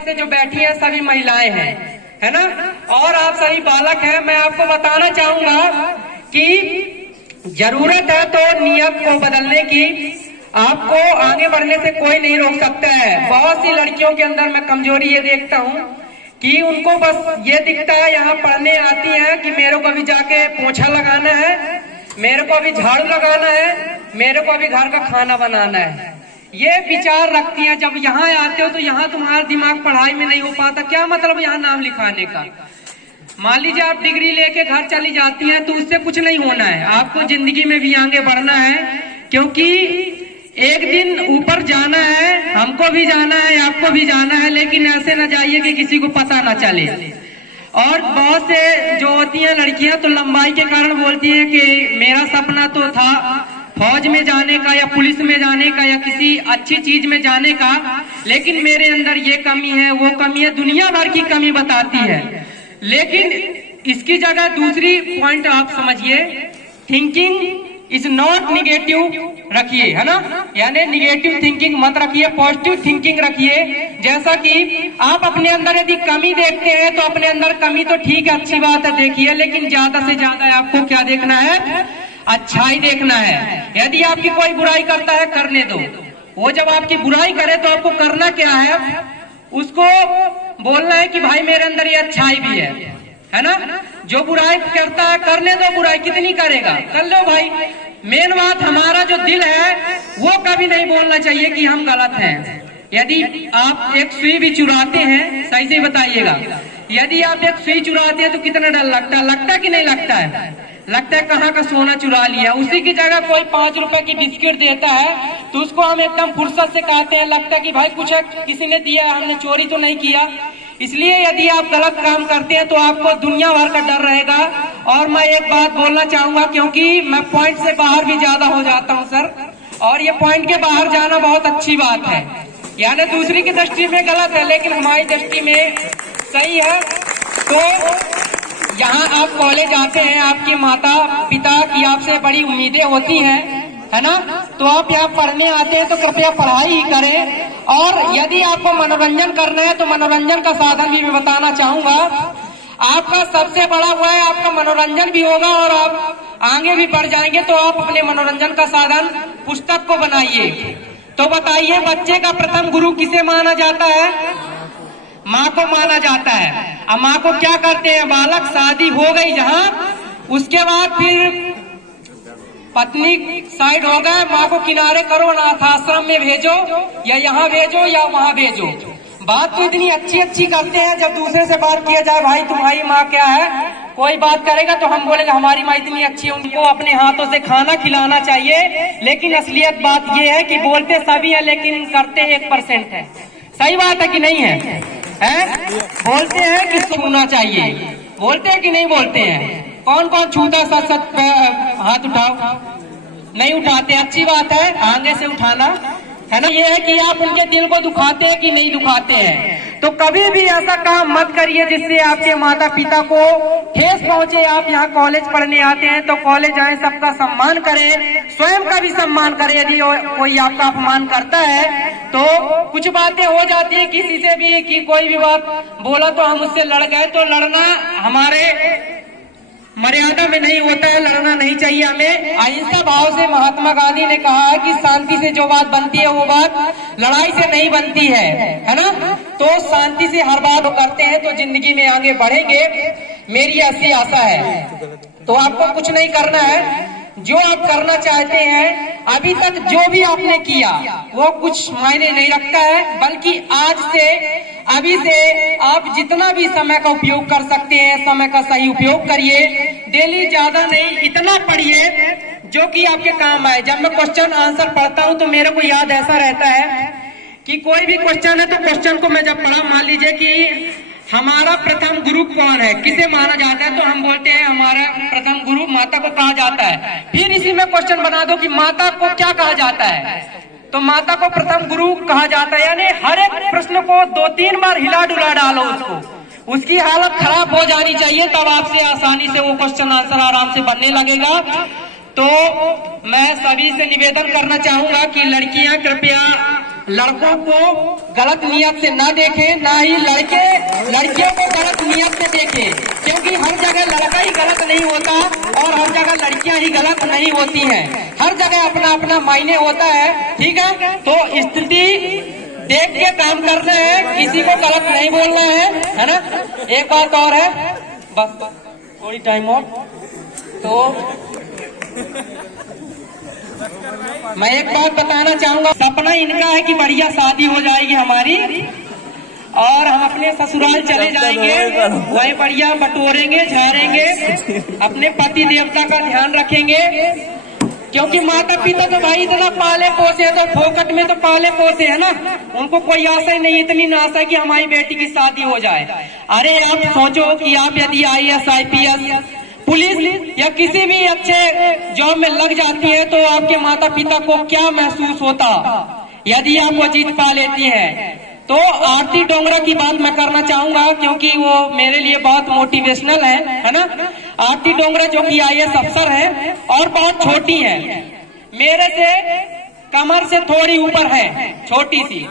से जो बैठी हैं सभी महिलाएं हैं, है ना, और आप सभी बालक हैं। मैं आपको बताना चाहूंगा कि जरूरत है तो नियत को बदलने की। आपको आगे बढ़ने से कोई नहीं रोक सकता है। बहुत सी लड़कियों के अंदर मैं कमजोरी ये देखता हूँ कि उनको बस ये दिखता है, यहाँ पढ़ने आती है कि मेरे को भी जाके पोछा लगाना है, मेरे को भी झाड़ू लगाना है, मेरे को भी घर का खाना बनाना है। ये विचार रखती हैं। जब यहाँ आते हो तो यहाँ तुम्हारा दिमाग पढ़ाई में नहीं हो पाता। क्या मतलब यहाँ नाम लिखाने का? मान लीजिए आप डिग्री लेके घर चली जाती हैं तो उससे कुछ नहीं होना है। आपको जिंदगी में भी आगे बढ़ना है, क्योंकि एक दिन ऊपर जाना है, हमको भी जाना है, आपको भी जाना है। लेकिन ऐसे ना जाइए कि किसी को पता ना चले। और बहुत से जो होती हैं लड़कियां तो लंबाई के कारण बोलती हैं कि मेरा सपना तो था फौज में जाने का या पुलिस में जाने का या किसी अच्छी चीज में जाने का, लेकिन मेरे अंदर ये कमी है, वो कमी है, दुनिया भर की कमी बताती है। लेकिन इसकी जगह दूसरी पॉइंट आप समझिए, थिंकिंग इज नॉट निगेटिव रखिए, है ना, यानी निगेटिव थिंकिंग मत रखिए, पॉजिटिव थिंकिंग रखिए। जैसा कि आप अपने अंदर यदि कमी देखते हैं तो अपने अंदर कमी तो ठीक है, अच्छी बात है, देखिए, लेकिन ज्यादा से ज्यादा आपको क्या देखना है? अच्छाई देखना है। यदि आपकी कोई बुराई करता है, करने दो। वो जब आपकी बुराई करे तो आपको करना क्या है? उसको बोलना है कि भाई मेरे अंदर ये अच्छाई भी है ना। जो बुराई करता है करने दो, बुराई कितनी करेगा, कर लो भाई। मेन बात हमारा जो दिल है वो कभी नहीं बोलना चाहिए कि हम गलत हैं। यदि आप एक सुई भी चुराते हैं, सही से बताइएगा, यदि आप एक सुई चुराते हैं तो कितना डर लगता है? लगता कि नहीं लगता है? लगता है कहाँ का सोना चुरा लिया। उसी की जगह कोई 5 रुपए की बिस्किट देता है तो उसको हम एकदम फुर्सत से कहते हैं, लगता है कि भाई कुछ है, किसी ने दिया, हमने चोरी तो नहीं किया। इसलिए यदि आप गलत काम करते हैं तो आपको दुनिया भर का डर रहेगा। और मैं एक बात बोलना चाहूंगा, क्योंकि मैं पॉइंट से बाहर भी ज्यादा हो जाता हूं सर, और ये पॉइंट के बाहर जाना बहुत अच्छी बात है। यानी दूसरी की दृष्टि में गलत है लेकिन हमारी दृष्टि में सही है। तो यहाँ आप कॉलेज आते हैं, आपके माता पिता की आपसे बड़ी उम्मीदें होती हैं, है ना, तो आप यहाँ पढ़ने आते हैं तो कृपया पढ़ाई ही करें। और यदि आपको मनोरंजन करना है तो मनोरंजन का साधन भी मैं बताना चाहूंगा। आपका सबसे बड़ा हुआ है, आपका मनोरंजन भी होगा और आप आगे भी बढ़ जाएंगे। तो आप अपने मनोरंजन का साधन पुस्तक को बनाइए। तो बताइए, बच्चे का प्रथम गुरु किसे माना जाता है? माँ को माना जाता है। अब माँ को क्या करते हैं? बालक शादी हो गई जहाँ, उसके बाद फिर पत्नी साइड हो गए, माँ को किनारे करो, अनाथ आश्रम में भेजो या यहाँ भेजो या वहाँ भेजो। बात तो इतनी अच्छी अच्छी करते हैं, जब दूसरे से बात किया जाए भाई तुम्हारी माँ क्या है, कोई बात करेगा तो हम बोलेंगे हमारी माँ इतनी अच्छी है, उनको अपने हाथों से खाना खिलाना चाहिए। लेकिन असलियत बात ये है कि बोलते सभी है लेकिन करते 1% है। सही बात है कि नहीं है? बोलते हैं कि सुनना चाहिए, बोलते हैं कि नहीं बोलते हैं? कौन कौन छूता? सच सच हाथ उठाओ। नहीं उठाते, अच्छी बात है, आगे से उठाना, है ना। ये है कि आप उनके दिल को दुखाते हैं कि नहीं दुखाते हैं। तो कभी भी ऐसा काम मत करिए जिससे आपके माता पिता को ठेस पहुंचे। आप यहाँ कॉलेज पढ़ने आते हैं तो कॉलेज आए, सबका सम्मान करें, स्वयं का भी सम्मान करें। यदि कोई आपका अपमान करता है तो कुछ बातें हो जाती है किसी से भी कि कोई भी बात बोला तो हम उससे लड़ गए, तो लड़ना हमारे मर्यादा में नहीं होता है, लड़ना नहीं चाहिए हमें। अहिंसा भाव से महात्मा गांधी ने कहा है कि शांति से जो बात बनती है वो बात लड़ाई से नहीं बनती है ना। तो शांति से हर बात करते हैं तो जिंदगी में आगे बढ़ेंगे, मेरी ऐसी आशा है। तो आपको कुछ नहीं करना है, जो आप करना चाहते हैं अभी तक जो भी आपने किया वो कुछ मायने नहीं रखता है, बल्कि आज से अभी से आप जितना भी समय का उपयोग कर सकते हैं, समय का सही उपयोग करिए। डेली ज्यादा नहीं, इतना पढ़िए जो कि आपके काम आए। जब मैं क्वेश्चन आंसर पढ़ता हूँ तो मेरे को याद ऐसा रहता है कि कोई भी क्वेश्चन है तो क्वेश्चन को मैं जब पढ़ा, मान लीजिए कि हमारा प्रथम गुरु कौन है, किसे माना जाता है, तो हम बोलते हैं हमारा प्रथम गुरु माता को कहा जाता है। फिर इसी में क्वेश्चन बना दो कि माता को क्या कहा जाता है, तो माता को प्रथम गुरु कहा जाता है। यानी हर एक प्रश्न को 2-3 बार हिला डुला डालो, उसको उसकी हालत खराब हो जानी चाहिए, तब आपसे आसानी से वो क्वेश्चन आंसर आराम से बनने लगेगा। तो मैं सभी से निवेदन करना चाहूंगा कि लड़कियां कृपया लड़कों को गलत नियत से ना देखें, ना ही लड़के लड़कियों को गलत नियत से देखें, क्योंकि हर जगह लड़का ही गलत नहीं होता और हर जगह लड़कियां ही गलत नहीं होती हैं। हर जगह अपना अपना मायने होता है, ठीक है। तो स्थिति देख के काम करना है, किसी को गलत नहीं बोलना है ना। एक बात और है, बस थोड़ी टाइम और, तो मैं एक बात बताना चाहूंगा। सपना इनका है कि बढ़िया शादी हो जाएगी हमारी और हम अपने ससुराल चले जाएंगे, वहीं बढ़िया बटोरेंगे, झाड़ेंगे, अपने पति देवता का ध्यान रखेंगे, क्योंकि माता पिता तो भाई इतना पाले पोसे है, तो फोकट में तो पाले पोसे है ना, उनको कोई आशा नहीं, इतनी ना आशा कि हमारी बेटी की शादी हो जाए। अरे आप सोचो कि आप यदि IAS IPS पुलिस या किसी भी अच्छे जॉब में लग जाती है तो आपके माता पिता को क्या महसूस होता यदि आप वो जीत पा लेती हैं। तो आरती डोंगरा की बात मैं करना चाहूंगा, क्योंकि वो मेरे लिए बहुत मोटिवेशनल है ना। आरती डोंगरा जो कि IAS अफसर है और बहुत छोटी है, मेरे से कमर से थोड़ी ऊपर है, छोटी सी।